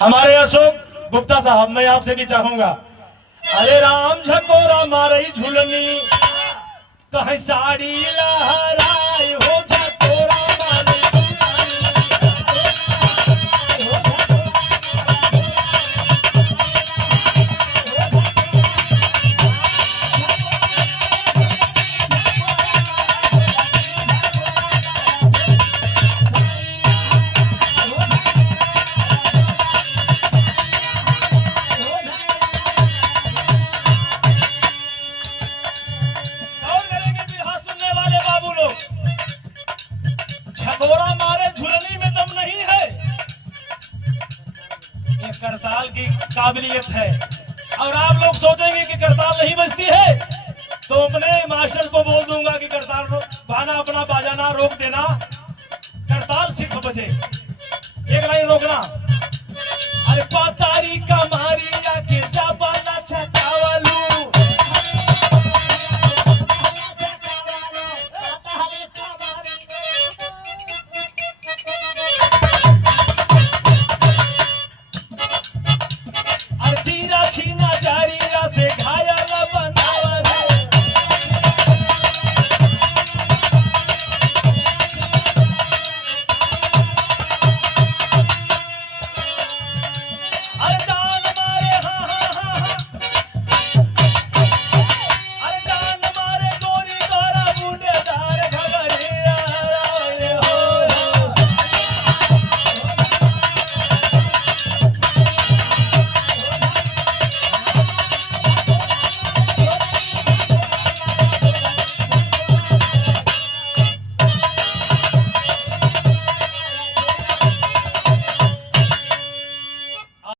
हमारे अशोक गुप्ता साहब, मैं आपसे भी चाहूंगा, अरे राम झकोरा मारई झुलनी कहीं साड़ी लहराई हो झकोरा मारई झकोरा मारे झुलनी में दम नहीं है, ये करताल की काबिलियत है। और आप लोग सोचेंगे कि करताल नहीं बजती है, तो अपने मास्टर को बोल दूंगा कि करताल गाना अपना बजाना रोक देना, करताल सिर्फ बजे। एक लाइन रोकना, अरे